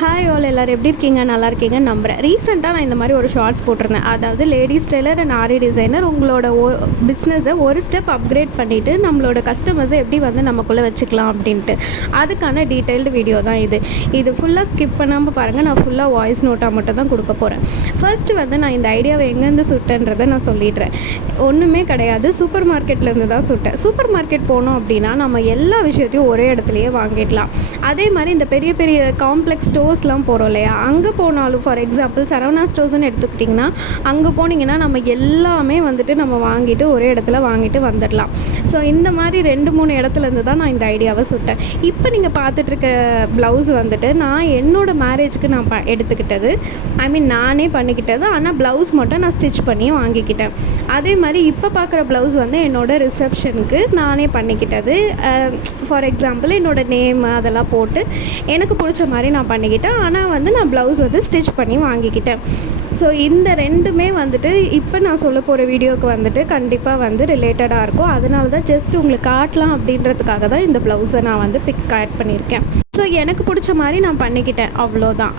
Hi all எல்லோரும் எப்படி இருக்கீங்க? நல்லா இருக்கீங்கன்னு நம்புகிறேன். ரீசெண்டாக நான் இந்த மாதிரி ஒரு ஷார்ட்ஸ் போட்டிருந்தேன். அதாவது ladies Taylor and aari designer உங்களோட பிஸ்னஸை ஒரு ஸ்டெப் அப்கிரேட் பண்ணிவிட்டு நம்மளோட கஸ்டமர்ஸை எப்படி வந்து நமக்குள்ளே வச்சுக்கலாம் அப்படின்ட்டு அதுக்கான டீட்டெயில்டு வீடியோ தான் இது ஃபுல்லாக ஸ்கிப் பண்ணாமல் பாருங்கள். நான் ஃபுல்லாக வாய்ஸ் நோட்டாக மட்டும் தான் கொடுக்க போகிறேன். ஃபர்ஸ்ட்டு வந்து நான் இந்த ஐடியாவை எங்கேருந்து சுட்டேன்றதை நான் சொல்லிடுறேன். ஒன்றுமே கிடையாது, சூப்பர் மார்க்கெட்லேருந்து தான் சுட்டேன். சூப்பர் மார்க்கெட் போனோம் அப்படின்னா நம்ம எல்லா விஷயத்தையும் ஒரே இடத்துலையே வாங்கிடலாம். அதே மாதிரி இந்த பெரிய பெரிய காம்ப்ளெக்ஸ் ஸ்டோர்ஸ்லாம் போகிறோம் இல்லையா, அங்கே போனாலும் ஃபார் எக்ஸாம்பிள் சரவணா ஸ்டோர்ஸ்னு எடுத்துக்கிட்டிங்கன்னா அங்கே போனீங்கன்னா நம்ம எல்லாமே வந்துட்டு நம்ம வாங்கிட்டு ஒரே இடத்துல வாங்கிட்டு வந்துடலாம். ஸோ இந்த மாதிரி 2-3 இடத்துலேருந்து தான் நான் இந்த ஐடியாவை சுட்டேன். இப்போ நீங்கள் பார்த்துட்டு இருக்க ப்ளவுஸ் வந்துட்டு நான் என்னோடய மேரேஜ்க்கு நான் எடுத்துக்கிட்டது, நானே பண்ணிக்கிட்டது. ஆனால் ப்ளவுஸ் மட்டும் நான் ஸ்டிச் பண்ணி வாங்கிக்கிட்டேன். அதே மாதிரி இப்போ பார்க்குற ப்ளவுஸ் வந்து என்னோடய ரிசப்ஷனுக்கு நானே பண்ணிக்கிட்டது. ஃபார் எக்ஸாம்பிள் என்னோடய நேம் அதெல்லாம் போட்டு எனக்கு பிடிச்ச மாதிரி நான் பண்ணிக்கிட்டேன். ஆனால் வந்து நான் ப்ளவுஸ் வந்து ஸ்டிச் பண்ணி வாங்கிக்கிட்டேன். ஸோ இந்த ரெண்டுமே வந்துட்டு இப்போ நான் சொல்ல போகிற வீடியோவுக்கு வந்துட்டு கண்டிப்பாக வந்து ரிலேட்டடாக இருக்கும். அதனால தான் ஜஸ்ட் உங்களுக்கு காட்டலாம் அப்படின்றதுக்காக தான் இந்த ப்ளவுஸை நான் வந்து ஆட் பண்ணியிருக்கேன். ஸோ எனக்கு பிடிச்ச மாதிரி நான் பண்ணிக்கிட்டேன், அவ்வளோதான்.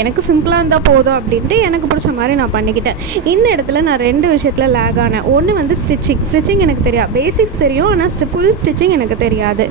எனக்கு சிம்பிளாக இருந்தால் போதும் அப்படின்ட்டு எனக்கு பிடிச்ச மாதிரி நான் பண்ணிக்கிட்டேன். இந்த இடத்துல நான் 2 விஷயத்தில் லேக் ஆனேன். ஒன்று வந்து ஸ்டிச்சிங் எனக்கு தெரியாது, பேசிக்ஸ் தெரியும், ஆனால் ஃபுல் ஸ்டிச்சிங் எனக்கு தெரியாது.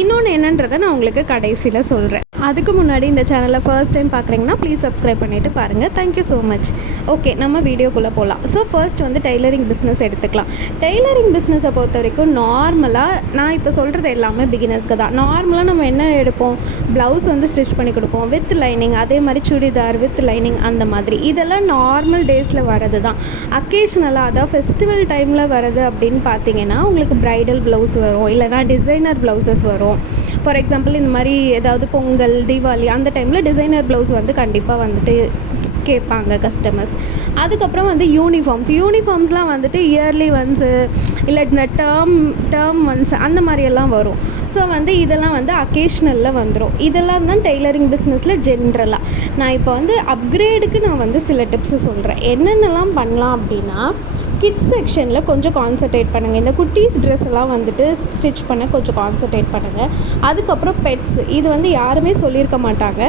இன்னொன்று என்னன்றதை நான் உங்களுக்கு கடைசியில் சொல்கிறேன். அதுக்கு முன்னாடி இந்த சேனலை ஃபர்ஸ்ட் டைம் பார்க்குறீங்கன்னா ப்ளீஸ் சப்ஸ்கிரைப் பண்ணிவிட்டு பாருங்கள். Thank you so much. ஓகே, நம்ம வீடியோக்குள்ளே போகலாம். ஸோ ஃபர்ஸ்ட் வந்து டெய்லரிங் பிஸ்னஸ் எடுத்துக்கலாம். டெய்லரிங் பிஸ்னஸை பொறுத்த வரைக்கும் நார்மலாக நான் இப்போ சொல்கிறது எல்லாமே பிகினர்ஸ்க்கு தான். நார்மலாக நம்ம என்ன எடுப்போம், ப்ளவுஸ் வந்து ஸ்டிச் பண்ணி கொடுப்போம் வித் லைனிங், அதே மாதிரி சுடிதார் வித் லைனிங், அந்த மாதிரி இதெல்லாம் நார்மல் டேஸில் வரது தான். அக்கேஷ்னலாக அதாவது ஃபெஸ்டிவல் டைமில் வரது அப்படின்னு பார்த்தீங்கன்னா உங்களுக்கு ப்ரைடல் ப்ளவுஸ் வரும், இல்லைனா டிசைனர் ப்ளவுசஸ் வரும். ஃபார் எக்ஸாம்பிள் இந்த மாதிரி ஏதாவது பொங்கல், தீபாவளி அந்த டைமில் டிசைனர் ப்ளவுஸ் வந்து கண்டிப்பாக வந்துட்டு கேட்பாங்க கஸ்டமர்ஸ். அதுக்கப்புறம் வந்து யூனிஃபார்ம்ஸ்லாம் வந்துட்டு இயர்லி ஒன்ஸு இல்லை இந்த டேர்ம் ஒன்ஸ் அந்த மாதிரியெல்லாம் வரும். ஸோ வந்து இதெல்லாம் வந்து அக்கேஷ்னலில் வந்துடும். இதெல்லாம் தான் டெய்லரிங் பிஸ்னஸில் ஜென்ரலாக. நான் இப்போ வந்து அப்கிரேடுக்கு நான் வந்து சில டிப்ஸு சொல்கிறேன். என்னென்னலாம் பண்ணலாம் அப்படின்னா, கிட்ஸ் செக்ஷனில் கொஞ்சம் கான்சன்ட்ரேட் பண்ணுங்கள். இந்த குட்டீஸ் ட்ரெஸ் எல்லாம் வந்துட்டு ஸ்டிச் பண்ண கொஞ்சம் கான்சன்ட்ரேட் பண்ணுங்கள். அதுக்கப்புறம் பெட்ஸ், இது வந்து யாருமே சொல்லியிருக்க மாட்டாங்க.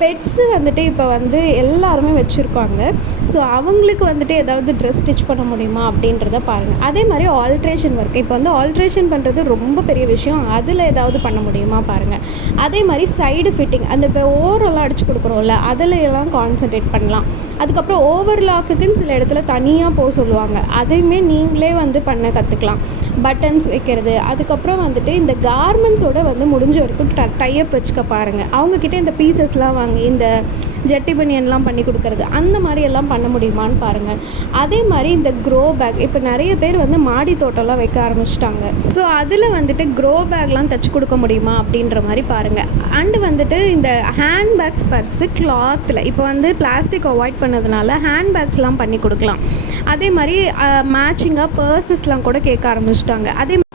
பெட்ஸு வந்துட்டு இப்போ வந்து எல்லாருமே வச்சுருக்காங்க. ஸோ அவங்களுக்கு வந்துட்டு ஏதாவது ட்ரெஸ் ஸ்டிச் பண்ண முடியுமா அப்படின்றத பாருங்கள். அதே மாதிரி ஆல்ட்ரேஷன் ஒர்க், இப்போ வந்து ஆல்ட்ரேஷன் பண்ணுறது ரொம்ப பெரிய விஷயம், அதில் ஏதாவது பண்ண முடியுமா பாருங்கள். அதே மாதிரி சைடு ஃபிட்டிங், அந்த இப்போ ஓவரெல்லாம் அடிச்சு கொடுக்குறோம்ல, அதில் எல்லாம் கான்சன்ட்ரேட் பண்ணலாம். அதுக்கப்புறம் ஓவர்லாக்குக்குன்னு சில இடத்துல தனியாக போக சொல்லுவாங்க, அதையுமே நீங்களே வந்து பண்ண கற்றுக்கலாம். பட்டன்ஸ் வைக்கிறது, அதுக்கப்புறம் வந்துட்டு இந்த கார்மெண்ட்ஸோட வந்து முடிஞ்ச வரைக்கும் டைப் வச்சுக்க பாருங்கள். அவங்கக்கிட்ட இந்த பீசஸ்லாம் வாங்கி இந்த ஜட்டி பனியன்லாம் பண்ணி கொடுக்குறது, அந்த மாதிரி எல்லாம் பண்ண முடியுமான்னு பாருங்கள். அதே மாதிரி இந்த க்ரோ பேக், இப்போ நிறைய பேர் வந்து மாடி தோட்டம்லாம் வைக்க ஆரம்பிச்சிட்டாங்க. ஸோ அதில் வந்துட்டு க்ரோ பேக்லாம் தைச்சி கொடுக்க முடியுமா அப்படின்ற மாதிரி பாருங்கள். அண்டு வந்துட்டு இந்த ஹேண்ட் பேக்ஸ், பர்ஸு, கிளாத்தில் இப்போ வந்து பிளாஸ்டிக் அவாய்ட் பண்ணதுனால ஹேண்ட் பேக்ஸ்லாம் பண்ணி கொடுக்கலாம். அதே மாதிரி மேட்சிங்காக பர்சஸ்லாம் கூட கேட்க ஆரம்பிச்சிட்டாங்க.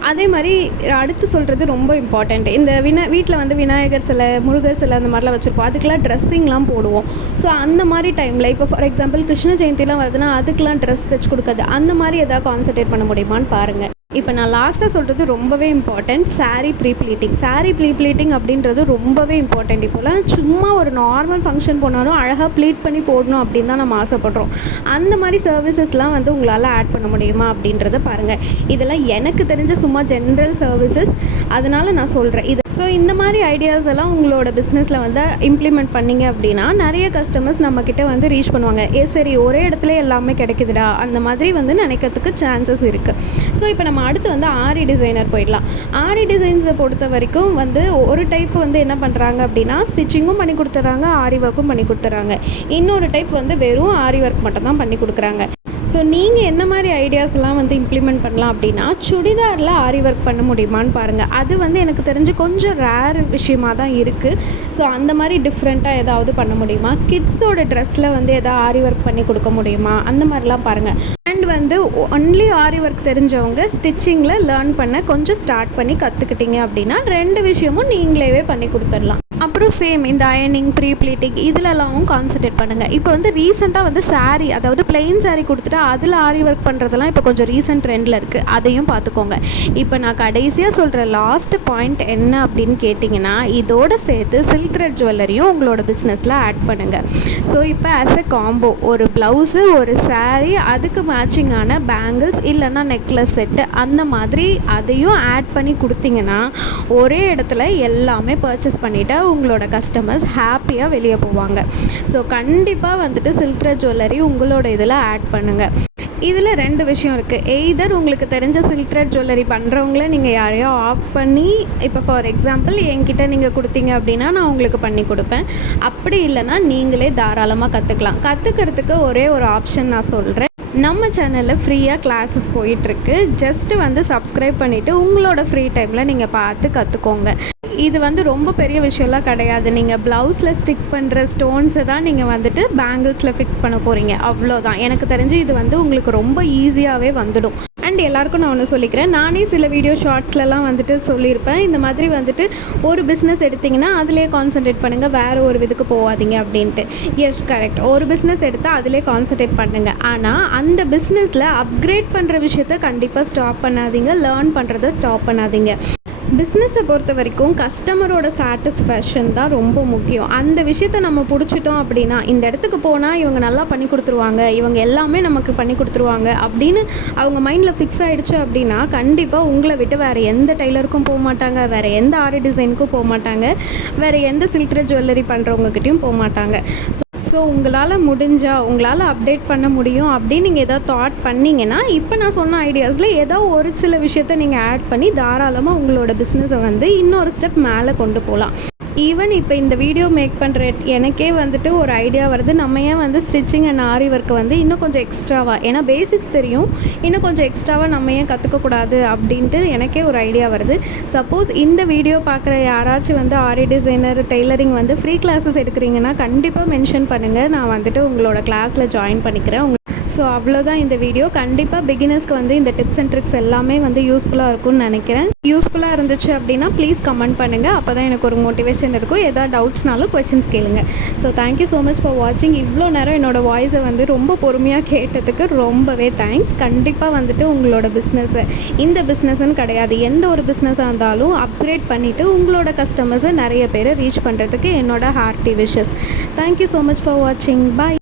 அதே மாதிரி அடுத்து சொல்கிறது ரொம்ப இம்பார்ட்டண்ட். இந்த வீட்டில் வந்து விநாயகர் சிலை, முருகர் சிலை அந்த மாதிரிலாம் வச்சுருப்போம், அதுக்கெலாம் ட்ரெஸ்ஸிங்லாம் போடுவோம். ஸோ அந்த மாதிரி டைமில் இப்போ ஃபார் எக்ஸாம்பிள் கிருஷ்ண ஜெயந்திலாம் வருதுன்னா அதுக்கெலாம் ட்ரெஸ் தைச்சி கொடுக்குறது, அந்த மாதிரி எதாவது கான்சன்ட்ரேட் பண்ண முடியுமான்னு பாருங்கள். இப்போ நான் லாஸ்ட்டாக சொல்கிறது ரொம்பவே இம்பார்ட்டண்ட், சாரீ ப்ளீட்டிங் அப்படின்றது ரொம்பவே இம்பார்ட்டண்ட். இப்போலாம் சும்மா ஒரு நார்மல் ஃபங்க்ஷன் போனாலும் அழகாக ப்ளீட் பண்ணி போடணும் அப்படின்னு தான் நம்ம ஆசைப்படுறோம். அந்த மாதிரி சர்வீசஸ்லாம் வந்து உங்களால் ஆட் பண்ண முடியுமா அப்படின்றத பாருங்கள். இதெல்லாம் எனக்கு தெரிஞ்ச சும்மா ஜென்ரல் சர்வீசஸ், அதனால் நான் சொல்கிறேன் இது. ஸோ இந்த மாதிரி ஐடியாஸ் எல்லாம் உங்களோட பிஸ்னஸில் வந்து இம்ப்ளிமெண்ட் பண்ணிங்க அப்படின்னா நிறைய கஸ்டமர்ஸ் நம்மக்கிட்ட வந்து ரீச் பண்ணுவாங்க. சரி ஒரே இடத்துல எல்லாமே கிடைக்குதுடா அந்த மாதிரி வந்து நினைக்கிறதுக்கு சான்சஸ் இருக்குது. ஸோ இப்போ நம்ம அடுத்து வந்து ஆரி டிசைனர் போயிடலாம். ஆரி டிசைன்ஸை பொறுத்த வரைக்கும் வந்து ஒரு டைப் வந்து என்ன பண்ணுறாங்க அப்படின்னா ஸ்டிச்சிங்கும் பண்ணி கொடுத்துட்றாங்க, ஆரி ஒர்க்கும் பண்ணி கொடுத்துட்றாங்க. இன்னொரு டைப் வந்து வெறும் ஆரி ஒர்க் மட்டும் தான் பண்ணி கொடுக்குறாங்க. ஸோ நீங்கள் என்ன மாதிரி ஐடியாஸ்லாம் வந்து இம்ப்ளிமெண்ட் பண்ணலாம் அப்படின்னா, சுடிதாரில் ஆரி ஒர்க் பண்ண முடியுமான்னு பாருங்கள். அது வந்து எனக்கு தெரிஞ்சு கொஞ்சம் ரேர் விஷயமாக தான் இருக்குது. ஸோ அந்த மாதிரி டிஃப்ரெண்ட்டாக ஏதாவது பண்ண முடியுமா, கிட்ஸோட ட்ரெஸ்ஸில் வந்து எதாவது ஆரி ஒர்க் பண்ணி கொடுக்க முடியுமா, அந்த மாதிரிலாம் பாருங்கள். அண்ட் வந்து ஒன்லி ஆரி ஒர்க் தெரிஞ்சவங்க ஸ்டிச்சிங்கில் லேர்ன் பண்ண கொஞ்சம் ஸ்டார்ட் பண்ணி கற்றுக்கிட்டீங்க அப்படின்னா 2 விஷயமும் நீங்களே பண்ணி கொடுத்துடலாம். அப்புறம் சேம் இந்த அயனிங், ப்ளீட்டிங் இதிலெல்லாம் கான்சன்ட்ரேட் பண்ணுங்கள். இப்போ வந்து ரீசெண்டாக வந்து சாரீ, அதாவது பிளெயின் சாரீ கொடுத்துட்டு வந்துட்டு அதில் ஆரி ஒர்க் பண்ணுறதெல்லாம் இப்போ கொஞ்சம் ரீசெண்ட் ட்ரெண்டில் இருக்குது, அதையும் பார்த்துக்கோங்க. இப்போ நான் கடைசியாக சொல்கிற லாஸ்ட் பாயிண்ட் என்ன அப்படின்னு கேட்டிங்கன்னா, இதோடு சேர்த்து சில்க் த்ரெட் ஜுவல்லரியும் உங்களோட பிஸ்னஸில் ஆட் பண்ணுங்கள். ஸோ இப்போ ஆஸ் எ காம்போ ஒரு ப்ளவுஸு, ஒரு saree, அதுக்கு மேட்சிங்கான பேங்கிள்ஸ் இல்லைன்னா நெக்லஸ் செட்டு அந்த மாதிரி அதையும் ஆட் பண்ணி கொடுத்தீங்கன்னா ஒரே இடத்துல எல்லாமே பர்ச்சேஸ் பண்ணிவிட்டு உங்களோட கஸ்டமர்ஸ் ஹாப்பியாக வெளியே போவாங்க. ஸோ கண்டிப்பாக வந்துட்டு சில்க் த்ரெட் ஜுவல்லரி உங்களோட இதில் ஆட் பண்ணுங்கள். இதில் 2 விஷயம் இருக்குது. எய்தர் உங்களுக்கு தெரிஞ்ச சில்க் த்ரெட் ஜுவல்லரி பண்ணுறவங்கள நீங்கள் யாரையோ ஆஃப் பண்ணி, இப்போ ஃபார் எக்ஸாம்பிள் என்கிட்ட நீங்கள் கொடுத்தீங்க அப்படின்னா நான் உங்களுக்கு பண்ணி கொடுப்பேன். அப்படி இல்லைன்னா நீங்களே தாராளமாக கற்றுக்கலாம். கற்றுக்கிறதுக்கு ஒரே ஒரு ஆப்ஷன் நான் சொல்கிறேன். நம்ம சேனலில் ஃப்ரீயாக கிளாஸஸ் போயிட்டுருக்கு. ஜஸ்ட்டு வந்து சப்ஸ்கிரைப் பண்ணிவிட்டு உங்களோட ஃப்ரீ டைமில் நீங்கள் பார்த்து கற்றுக்கோங்க. இது வந்து ரொம்ப பெரிய விஷயம்லாம் கிடையாது. நீங்கள் ப்ளவுஸில் ஸ்டிக் பண்ணுற ஸ்டோன்ஸை தான் நீங்கள் வந்துட்டு பேங்கிள்ஸில் ஃபிக்ஸ் பண்ண போகிறீங்க, அவ்வளோதான். எனக்கு தெரிஞ்சு இது வந்து உங்களுக்கு ரொம்ப ஈஸியாகவே வந்துடும். அண்ட் எல்லாருக்கும் நான் ஒன்று சொல்லிக்கிறேன், நானே சில வீடியோ ஷார்ட்ஸ்லலாம் வந்துட்டு சொல்லியிருப்பேன், இந்த மாதிரி வந்துட்டு ஒரு பிஸ்னஸ் எடுத்திங்கன்னா அதிலே கான்சன்ட்ரேட் பண்ணுங்கள், வேறு ஒரு இதுக்கு போகாதீங்க அப்படின்ட்டு. S, correct. ஒரு பிஸ்னஸ் எடுத்தால் அதிலே கான்சன்ட்ரேட் பண்ணுங்கள். ஆனால் அந்த பிஸ்னஸில் அப்கிரேட் பண்ணுற விஷயத்த கண்டிப்பாக ஸ்டாப் பண்ணாதீங்க, லேர்ன் பண்ணுறதை ஸ்டாப் பண்ணாதீங்க. பிஸ்னஸை பொறுத்த வரைக்கும் கஸ்டமரோட சாட்டிஸ்ஃபேக்ஷன் தான் ரொம்ப முக்கியம். அந்த விஷயத்தை நம்ம பிடிச்சிட்டோம் அப்படின்னா, இந்த இடத்துக்கு போனால் இவங்க நல்லா பண்ணி கொடுத்துருவாங்க, இவங்க எல்லாமே நமக்கு பண்ணி கொடுத்துருவாங்க அப்படின்னு அவங்க மைண்டில் ஃபிக்ஸ் ஆகிடுச்சு அப்படின்னா கண்டிப்பாக உங்களை விட்டு வேறு எந்த டெய்லருக்கும் போக மாட்டாங்க, வேறு எந்த ஆரி டிசைனுக்கும் போக மாட்டாங்க, வேறு எந்த சில்க் த்ரெட் ஜுவல்லரி பண்ணுறவங்கக்கிட்டையும் போக மாட்டாங்க. ஸோ உங்களால் முடிஞ்சால் உங்களால் அப்டேட் பண்ண முடியும் அப்படின்னு நீங்கள் எதாவது தாட் பண்ணிங்கன்னா, இப்போ நான் சொன்ன ஐடியாஸில் ஏதோ ஒரு சில விஷயத்த நீங்கள் ஆட் பண்ணி தாராளமாக உங்களோட பிஸ்னஸை வந்து இன்னொரு ஸ்டெப் மேலே கொண்டு போகலாம். ஈவன் இப்போ இந்த வீடியோ மேக் பண்ணுற எனக்கே வந்துட்டு ஒரு ஐடியா வருது, நம்ம ஏன் வந்து ஸ்டிச்சிங் அண்ட் ஆரி ஒர்க்கை வந்து இன்னும் கொஞ்சம் எக்ஸ்ட்ராவாக, ஏன்னா பேசிக்ஸ் தெரியும், இன்னும் கொஞ்சம் எக்ஸ்ட்ராவாக நம்ம ஏன் கற்றுக்கக்கூடாது அப்படின்ட்டு எனக்கே ஒரு ஐடியா வருது. சப்போஸ் இந்த வீடியோ பார்க்குற யாராச்சும் வந்து ஆரி டிசைனர், டெய்லரிங் வந்து ஃப்ரீ கிளாஸஸ் எடுக்கிறீங்கன்னா கண்டிப்பாக மென்ஷன் பண்ணுங்கள், நான் வந்துட்டு உங்களோட கிளாஸில் ஜாயின் பண்ணிக்கிறேன். ஸோ அவ்வளோதான் இந்த வீடியோ. கண்டிப்பாக பிகினர்ஸ்க்கு வந்து இந்த டிப்ஸ் அண்ட் ட்ரிக்ஸ் எல்லாமே வந்து யூஸ்ஃபுல்லாக இருக்கும்னு நினைக்கிறேன். யூஸ்ஃபுல்லாக இருந்துச்சு அப்படின்னா ப்ளீஸ் கமெண்ட் பண்ணுங்கள், அப்போ தான் எனக்கு ஒரு மோட்டிவேஷன் இருக்கும். எதாவது டவுட்ஸ்னாலும் கொஷின்ஸ் கேளுங்க. So thank you so much for வாட்சிங். இவ்வளோ நேரம் என்னோடய வாய்ஸை வந்து ரொம்ப பொறுமையாக கேட்டதுக்கு ரொம்பவே தேங்க்ஸ். கண்டிப்பாக வந்துட்டு உங்களோட பிஸ்னஸை, இந்த பிஸ்னஸ்ன்னு கிடையாது, எந்த ஒரு பிஸ்னஸாக இருந்தாலும் அப்கிரேட் பண்ணிவிட்டு உங்களோட கஸ்டமர்ஸை நிறைய பேரை ரீச் பண்ணுறதுக்கு என்னோட hearty wishes. Thank you so much for வாட்சிங். பாய்.